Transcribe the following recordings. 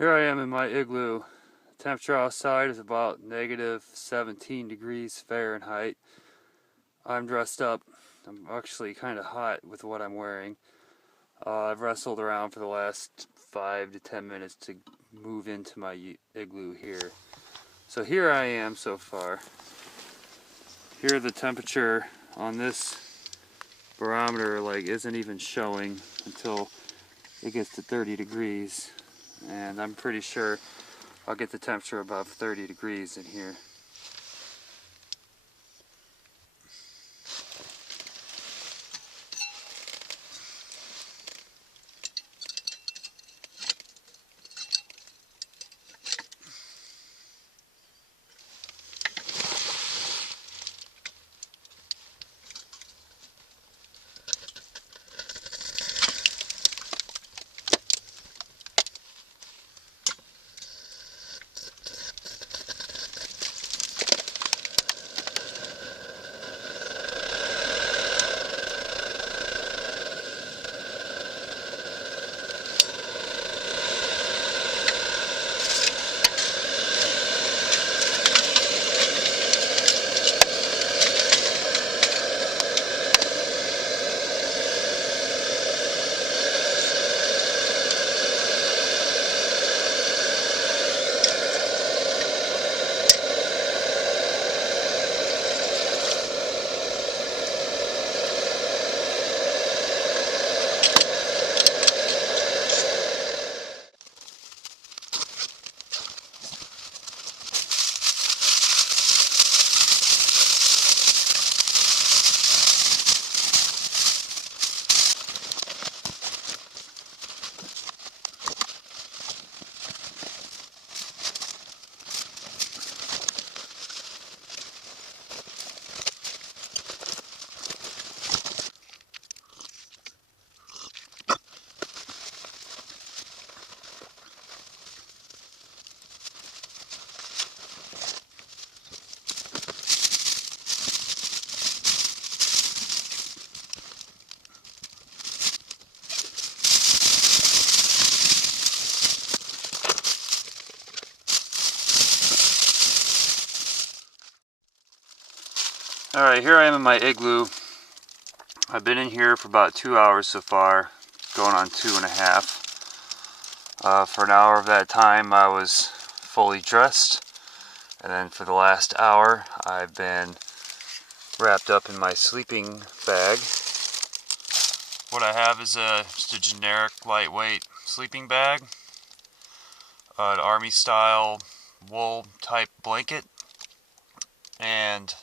Here I am in my igloo. The temperature outside is about negative 17 degrees Fahrenheit. I'm dressed up. I'm actually kind of hot with what I'm wearing. I've wrestled around for the last 5 to 10 minutes to move into my igloo here. So here I am so far. Here the temperature on this barometer isn't even showing until it gets to 30 degrees. And I'm pretty sure I'll get the temperature above 30 degrees in here. Alright, here I am in my igloo. I've been in here for about 2 hours so far, going on 2.5. For an hour of that time I was fully dressed, and then for the last hour I've been wrapped up in my sleeping bag. What I have is just a generic lightweight sleeping bag, an army style wool type blanket, and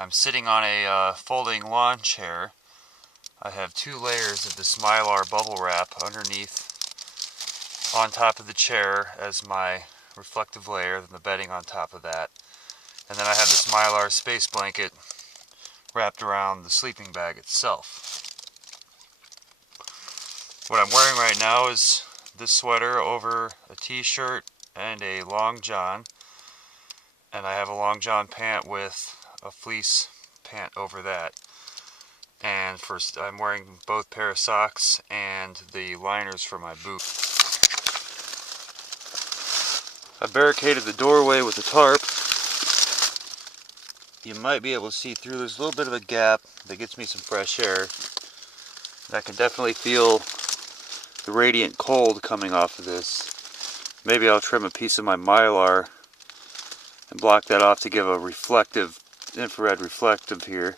I'm sitting on a folding lawn chair. I have 2 layers of this Mylar bubble wrap underneath on top of the chair as my reflective layer, then the bedding on top of that. And then I have this Mylar space blanket wrapped around the sleeping bag itself. What I'm wearing right now is this sweater over a t-shirt and a long john. And I have a long john pant with a fleece pant over that. And first I'm wearing both pair of socks and the liners for my boot. I barricaded the doorway with a tarp. You might be able to see through. There's a little bit of a gap that gets me some fresh air. I can definitely feel the radiant cold coming off of this. Maybe I'll trim a piece of my Mylar and block that off to give a reflective, infrared reflective here.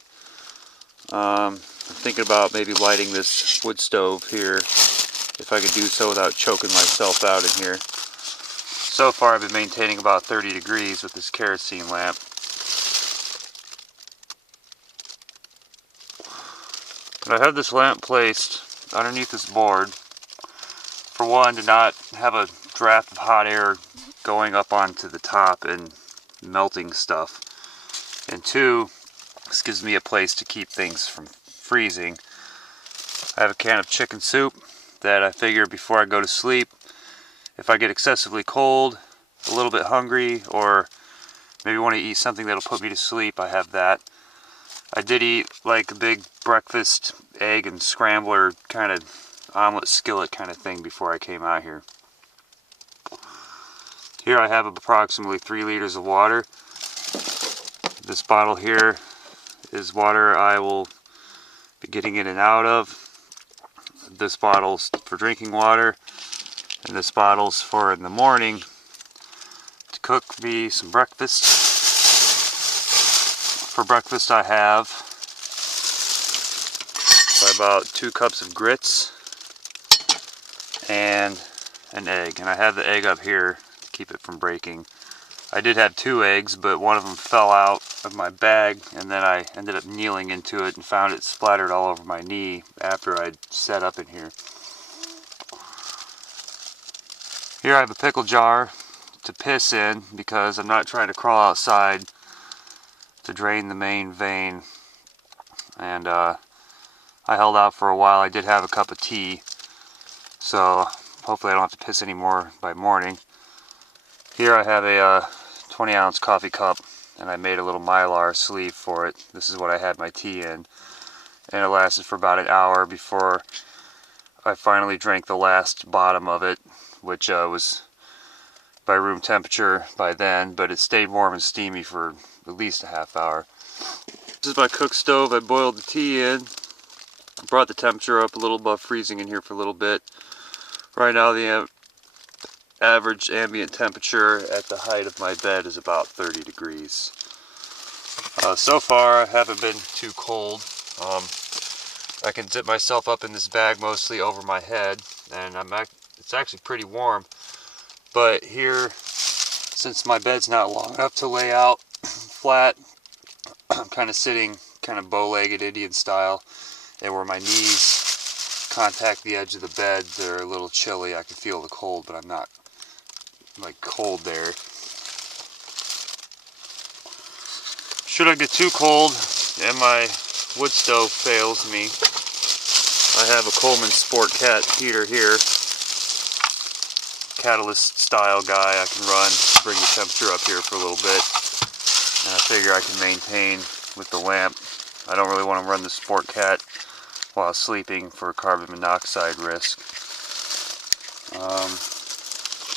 I'm thinking about maybe lighting this wood stove here, if I could do so without choking myself out in here. So far I've been maintaining about 30 degrees with this kerosene lamp. But I have this lamp placed underneath this board. For one, to not have a draft of hot air going up onto the top and melting stuff. And 2, this gives me a place to keep things from freezing. I have a can of chicken soup that I figure before I go to sleep, if I get excessively cold, a little bit hungry, or maybe want to eat something that'll put me to sleep, I have that. I did eat like a big breakfast egg and scrambler kind of omelet skillet kind of thing before I came out here. Here I have approximately 3 liters of water. This bottle here is water I will be getting in and out of. This bottle's for drinking water, and this bottle's for in the morning to cook me some breakfast. For breakfast I have about 2 cups of grits and an egg, and I have the egg up here to keep it from breaking. I did have 2 eggs, but one of them fell out of my bag, and then I ended up kneeling into it and found it splattered all over my knee after I'd set up in here. Here I have a pickle jar to piss in because I'm not trying to crawl outside to drain the main vein. And I held out for a while. I did have a cup of tea, so hopefully I don't have to piss anymore by morning. Here I have a 20-ounce coffee cup, and I made a little mylar sleeve for it. This is what I had my tea in, and it lasted for about an hour before I finally drank the last bottom of it, which was by room temperature by then, but it stayed warm and steamy for at least a half hour. This is my cook stove. I boiled the tea in, brought the temperature up a little above freezing in here for a little bit. Right now the average ambient temperature at the height of my bed is about 30 degrees. So far I haven't been too cold. I can zip myself up in this bag mostly over my head, and it's actually pretty warm. But here, since my bed's not long enough to lay out flat, I'm kind of sitting kind of bow-legged Indian style, and where my knees contact the edge of the bed, they're a little chilly. I can feel the cold, but I'm not like cold there. Should I get too cold and my wood stove fails me, I have a Coleman Sport Cat heater here. Catalyst style guy I can run, bring the temperature up here for a little bit, and I figure I can maintain with the lamp. I don't really want to run the Sport Cat while sleeping for carbon monoxide risk.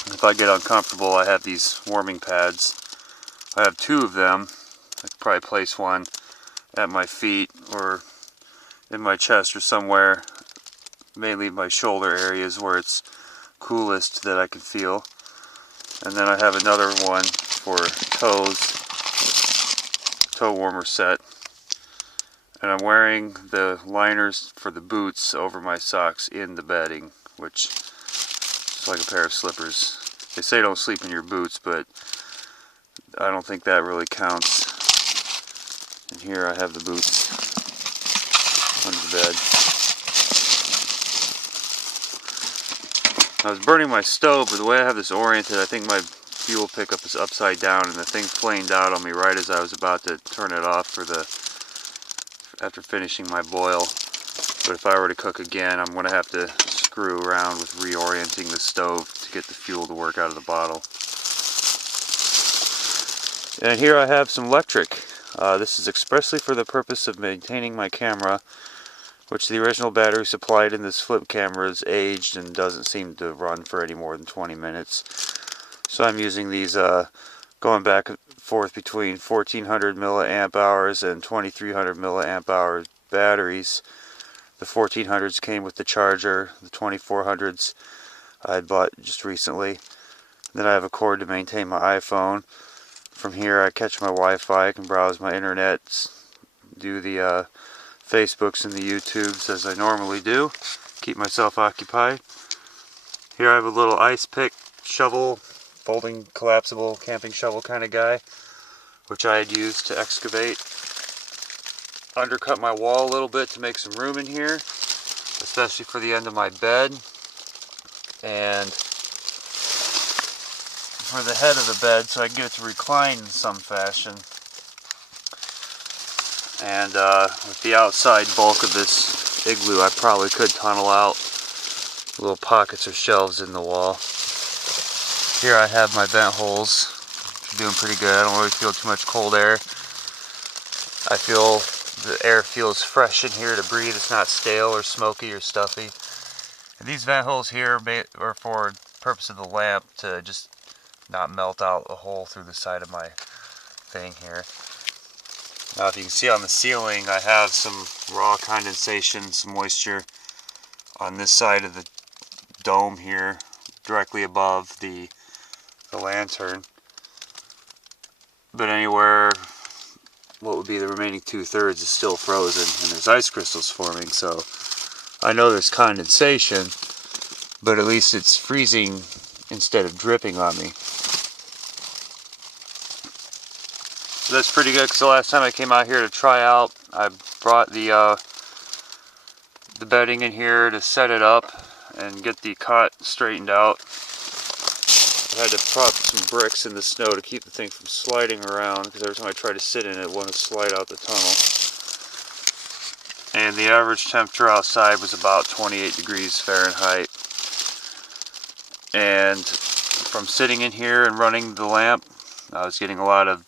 If I get uncomfortable, I have these warming pads. I have 2 of them. I could probably place one at my feet or in my chest or somewhere, mainly my shoulder areas where it's coolest that I can feel. And then I have another one for toes, toe warmer set. And I'm wearing the liners for the boots over my socks in the bedding, which is like a pair of slippers. They say don't sleep in your boots, but I don't think that really counts. And here I have the boots under the bed. I was burning my stove, but the way I have this oriented, I think my fuel pickup is upside down, and the thing flamed out on me right as I was about to turn it off after finishing my boil. But if I were to cook again, I'm going to have to screw around with reorienting the stove to get the fuel to work out of the bottle. And here I have some electric. This is expressly for the purpose of maintaining my camera, which the original battery supplied in this flip camera is aged and doesn't seem to run for any more than 20 minutes. So I'm using these going back and forth between 1400 milliamp hours and 2300 milliamp hour batteries. The 1400s came with the charger. The 2400s I had bought just recently. Then I have a cord to maintain my iPhone. From here I catch my Wi-Fi, I can browse my internet, do the Facebooks and the YouTubes as I normally do, keep myself occupied. Here I have a little ice pick shovel, folding collapsible camping shovel kind of guy, which I had used to excavate, undercut my wall a little bit to make some room in here, especially for the end of my bed, and for the head of the bed so I can get it to recline in some fashion. And with the outside bulk of this igloo, I probably could tunnel out little pockets or shelves in the wall. Here I have my vent holes. Doing pretty good. I don't really feel too much cold air. I feel the air feels fresh in here to breathe. It's not stale or smoky or stuffy. And these vent holes here are for the purpose of the lamp to just not melt out a hole through the side of my thing here. Now if you can see on the ceiling, I have some raw condensation, some moisture on this side of the dome here, directly above the lantern. But anywhere, what would be the remaining 2/3 is still frozen, and there's ice crystals forming, so I know there's condensation, but at least it's freezing instead of dripping on me. So that's pretty good, because the last time I came out here to try out, I brought the bedding in here to set it up and get the cot straightened out. I had to prop some bricks in the snow to keep the thing from sliding around, because every time I try to sit in it, it wanted to slide out the tunnel. And the average temperature outside was about 28 degrees Fahrenheit. And from sitting in here and running the lamp, I was getting a lot of,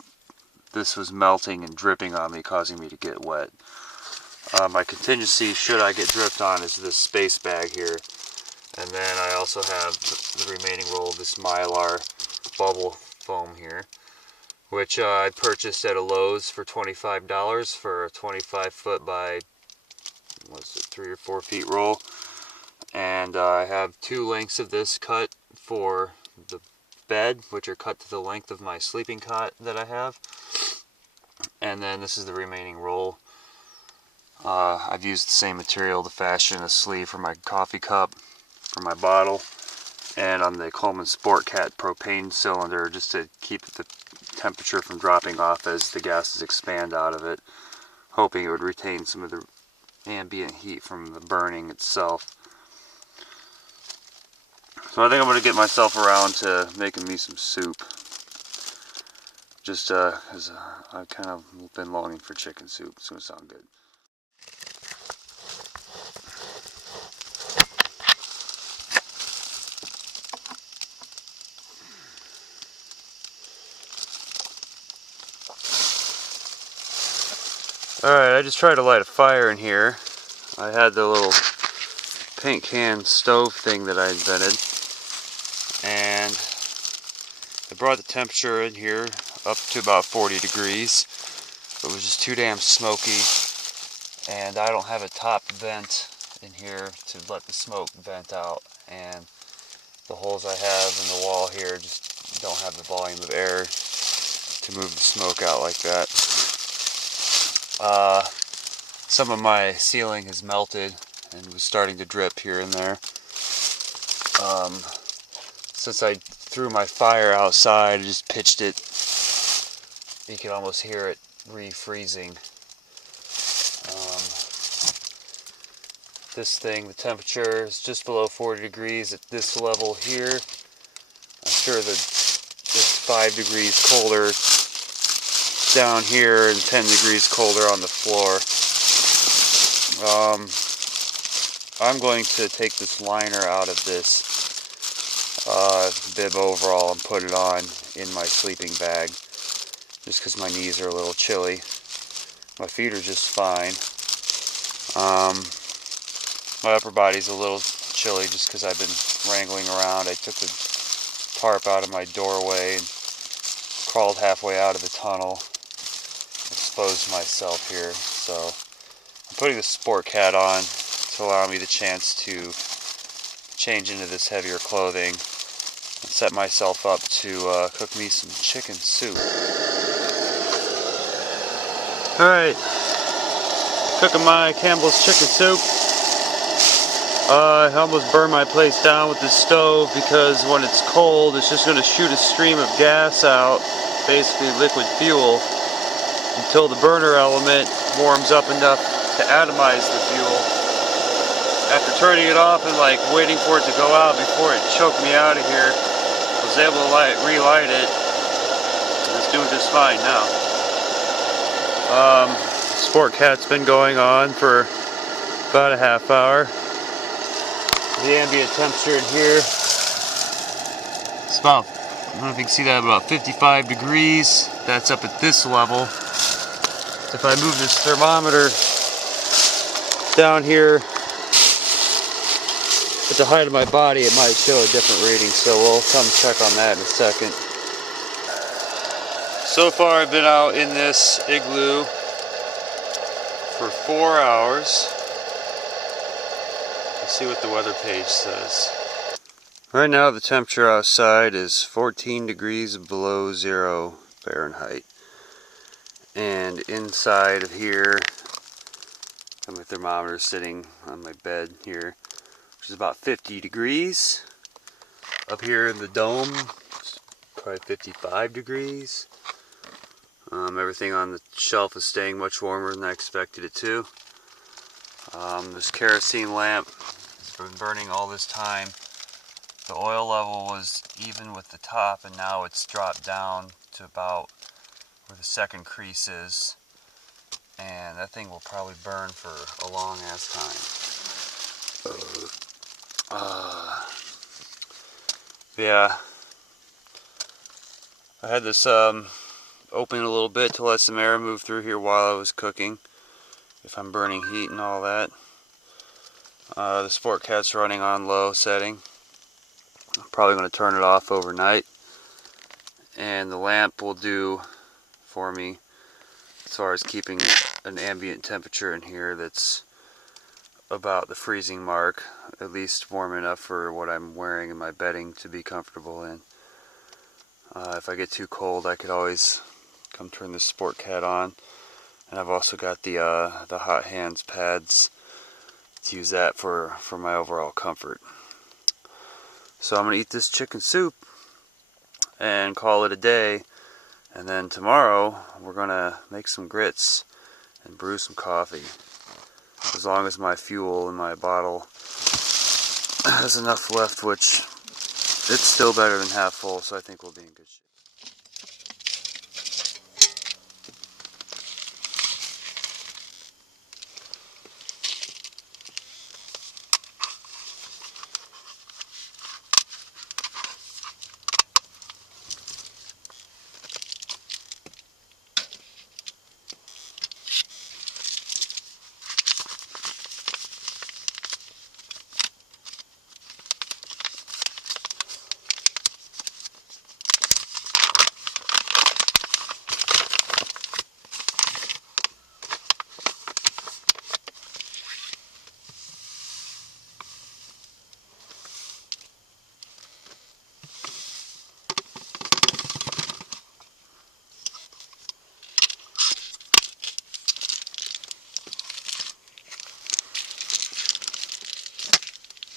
this was melting and dripping on me, causing me to get wet. My contingency, should I get dripped on, is this space bag here. And then I also have the remaining roll of this Mylar bubble foam here, which I purchased at a Lowe's for $25 for a 25-foot by, what's it, 3 or 4 feet roll. And I have 2 lengths of this cut for the bed, which are cut to the length of my sleeping cot that I have. And then this is the remaining roll. I've used the same material to fashion a sleeve for my coffee cup, for my bottle, and on the Coleman Sport Cat propane cylinder, just to keep the temperature from dropping off as the gases expand out of it, hoping it would retain some of the ambient heat from the burning itself. So I think I'm going to get myself around to making me some soup. Just because I've kind of been longing for chicken soup. It's going to sound good. Alright, I just tried to light a fire in here. I had the little paint can stove thing that I invented, and it brought the temperature in here up to about 40 degrees. It was just too damn smoky, and I don't have a top vent in here to let the smoke vent out, and the holes I have in the wall here just don't have the volume of air to move the smoke out like that. Some of my ceiling has melted and was starting to drip here and there. Since I threw my fire outside, I just pitched it. You can almost hear it refreezing. This thing, the temperature is just below 40 degrees at this level here. I'm sure that it's 5 degrees colder down here and 10 degrees colder on the floor. I'm going to take this liner out of this bib overall and put it on in my sleeping bag, just because my knees are a little chilly. My feet are just fine. My upper body's a little chilly just because I've been wrangling around. I took the tarp out of my doorway and crawled halfway out of the tunnel, exposed myself here. So I'm putting the Sport Cat on to allow me the chance to change into this heavier clothing and set myself up to cook me some chicken soup. Alright, cooking my Campbell's chicken soup. I almost burned my place down with the stove because when it's cold, it's just going to shoot a stream of gas out, basically liquid fuel, until the burner element warms up enough to atomize the fuel. After turning it off and waiting for it to go out before it choked me out of here, I was able to relight it, and it's doing just fine now. Sport Cat's been going on for about a half hour. The ambient temperature in here is about, I don't know if you can see that, about 55 degrees. That's up at this level. If I move this thermometer down here at the height of my body, it might show a different reading, so we'll come check on that in a second. So far I've been out in this igloo for 4 hours. Let's see what the weather page says. Right now the temperature outside is 14 degrees below 0 Fahrenheit. And inside of here, my thermometer is sitting on my bed here, which is about 50 degrees. Up here in the dome, it's probably 55 degrees. Everything on the shelf is staying much warmer than I expected it to. This kerosene lamp has been burning all this time. The oil level was even with the top, and now it's dropped down to about where the second crease is. And that thing will probably burn for a long ass time. Yeah. I had this open a little bit to let some air move through here while I was cooking, if I'm burning heat and all that. The sport cat's running on low setting. I'm probably going to turn it off overnight, and the lamp will do for me as far as keeping an ambient temperature in here that's about the freezing mark, at least warm enough for what I'm wearing in my bedding to be comfortable in. If I get too cold, I could always come turn this sport cat on. And I've also got the hot hands pads to use that for my overall comfort. So I'm going to eat this chicken soup and call it a day. And then tomorrow we're going to make some grits and brew some coffee. As long as my fuel in my bottle has enough left, which it's still better than half full, so I think we'll be in good shape.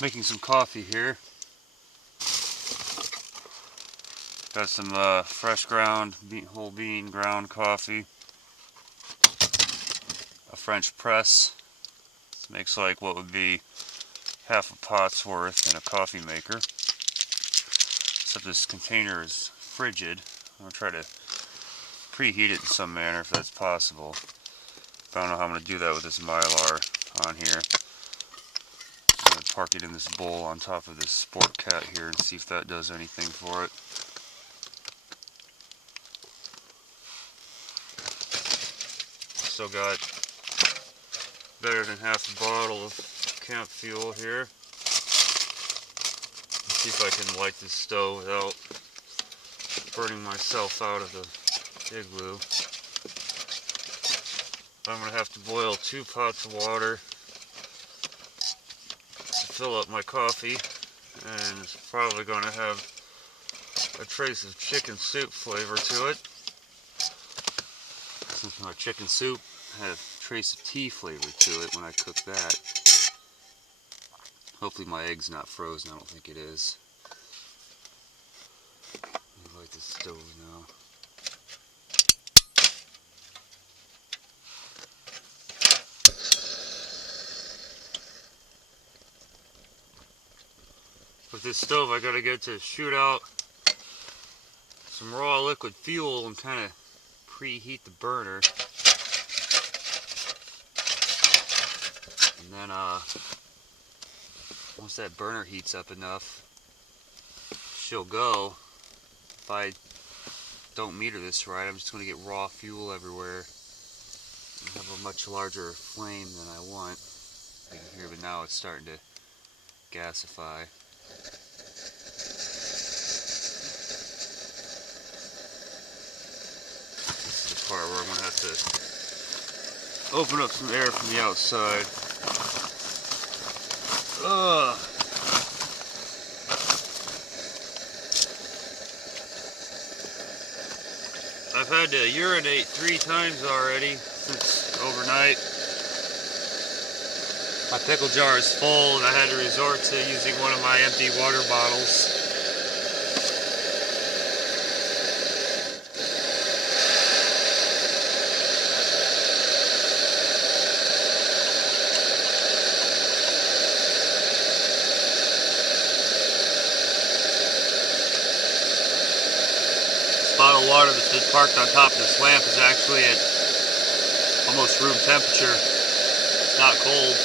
Making some coffee here. Got some fresh ground whole bean ground coffee. A French press. This makes like what would be half a pot's worth in a coffee maker. Except this container is frigid. I'm going to try to preheat it in some manner if that's possible. I don't know how I'm going to do that with this Mylar on here. I'm going to park it in this bowl on top of this sport cat here and see if that does anything for it. Still got better than half a bottle of camp fuel here. Let's see if I can light this stove without burning myself out of the igloo. I'm going to have to boil 2 pots of water to fill up my coffee, and it's probably going to have a trace of chicken soup flavor to it. Since my chicken soup had a trace of tea flavor to it when I cooked that. Hopefully my egg's not frozen. I don't think it is. Let me light the stove now. With this stove, I gotta get to shoot out some raw liquid fuel and kind of preheat the burner. And then once that burner heats up enough, she'll go. If I don't meter this right, I'm just going to get raw fuel everywhere and have a much larger flame than I want. You can hear, but now it's starting to gasify. part where I'm going to have to open up some air from the outside. Ugh. I've had to urinate 3 times already since overnight. My pickle jar is full and I had to resort to using one of my empty water bottles. Bottled water that's been parked on top of this lamp is actually at almost room temperature. It's not cold.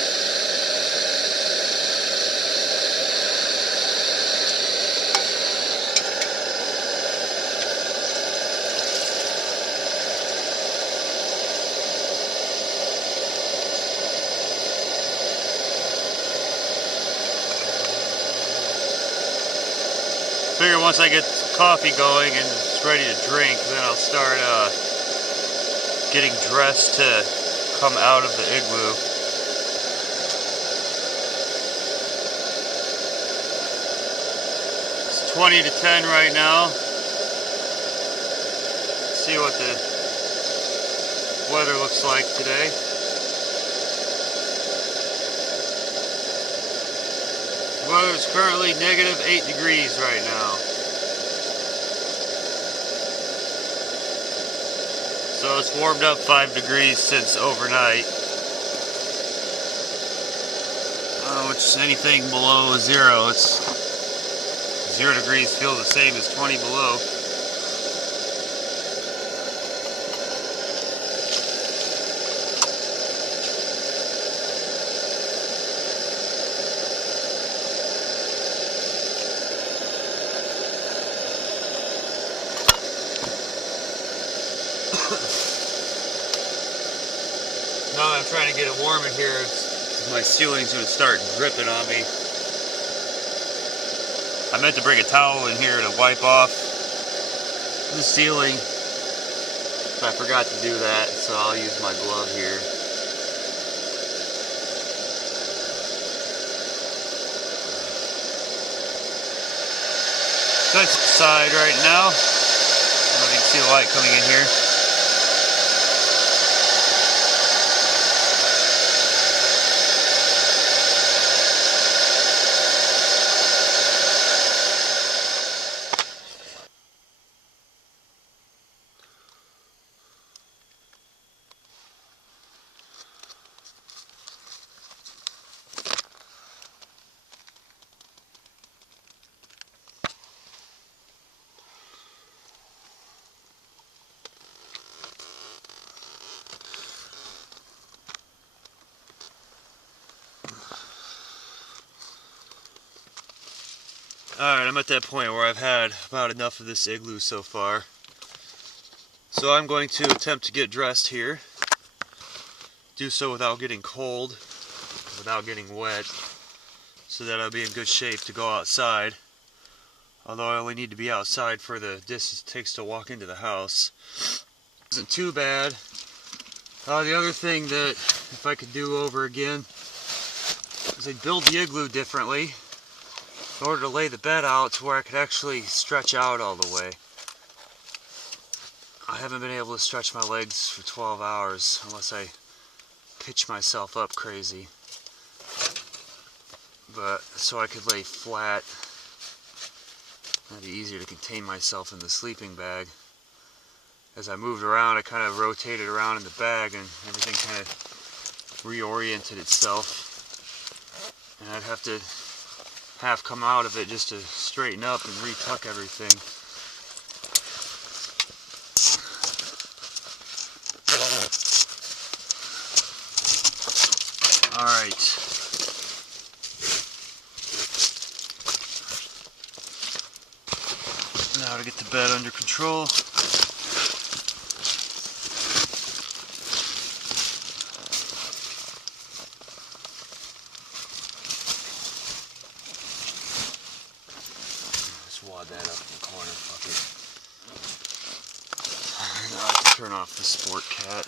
Figure once I get coffee going and it's ready to drink, then I'll start getting dressed to come out of the igloo. It's 20 to 10 right now. Let's see what the weather looks like today. The weather is currently negative 8 degrees right now. So it's warmed up 5 degrees since overnight. Which is anything below 0. It's 0 degrees feels the same as 20 below. Now I'm trying to get it warm in here, my ceiling's going to start dripping on me. I meant to bring a towel in here to wipe off the ceiling, but I forgot to do that, so I'll use my glove here. That's outside right now. I don't know if you can see the light coming in here. Alright, I'm at that point where I've had about enough of this igloo so far. So I'm going to attempt to get dressed here. Do so without getting cold, without getting wet, so that I'll be in good shape to go outside. Although I only need to be outside for the distance it takes to walk into the house. Isn't too bad. The other thing that if I could do over again is I'd build the igloo differently in order to lay the bed out to where I could actually stretch out all the way. I haven't been able to stretch my legs for 12 hours unless I pitch myself up crazy. But so I could lay flat. That'd be easier to contain myself in the sleeping bag. As I moved around, I kind of rotated around in the bag and everything kind of reoriented itself. And I'd have to half come out of it just to straighten up and retuck everything. Alright. Now to get the bed under control. Wad that up in the corner, fuck it. Now I can turn off the sport cat.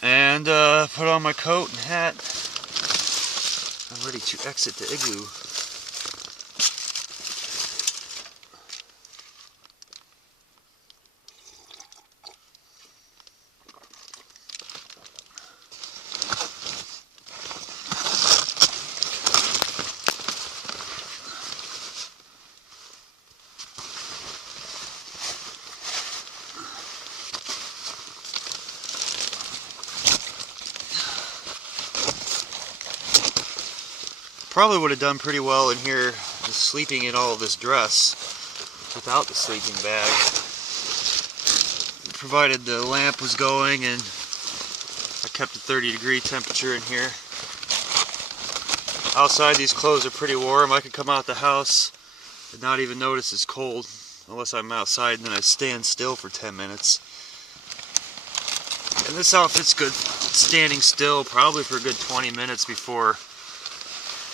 And put on my coat and hat. I'm ready to exit the igloo. Probably would have done pretty well in here just sleeping in all of this dress without the sleeping bag, provided the lamp was going and I kept a 30-degree temperature in here. Outside these clothes are pretty warm. I could come out the house and not even notice it's cold unless I'm outside and then I stand still for 10 minutes. And this outfit's good standing still probably for a good 20 minutes before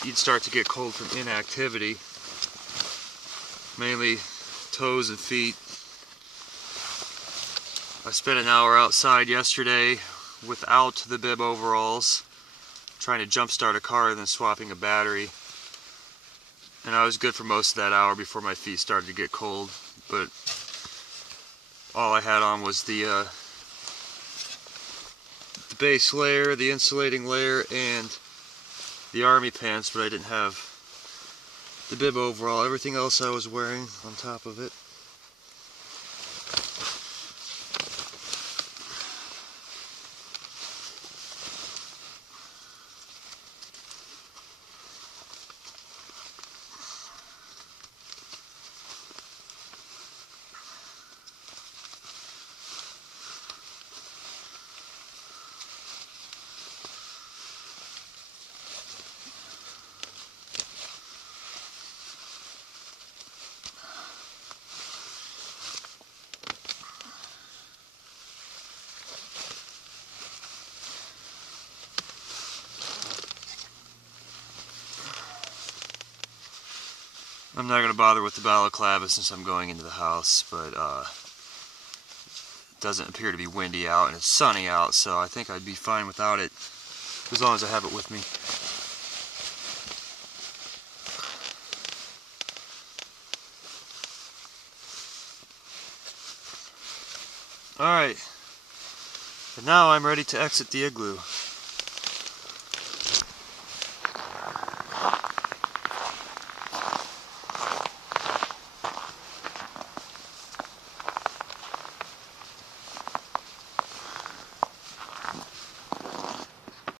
you'd start to get cold from inactivity, mainly toes and feet. I spent an hour outside yesterday without the bib overalls, trying to jump start a car and then swapping a battery. And I was good for most of that hour before my feet started to get cold, but all I had on was the base layer, the insulating layer, and the army pants, but I didn't have the bib overall. Everything else I was wearing on top of it. I'm not going to bother with the balaclava since I'm going into the house, but it doesn't appear to be windy out and it's sunny out, so I think I'd be fine without it as long as I have it with me. Alright, and now I'm ready to exit the igloo.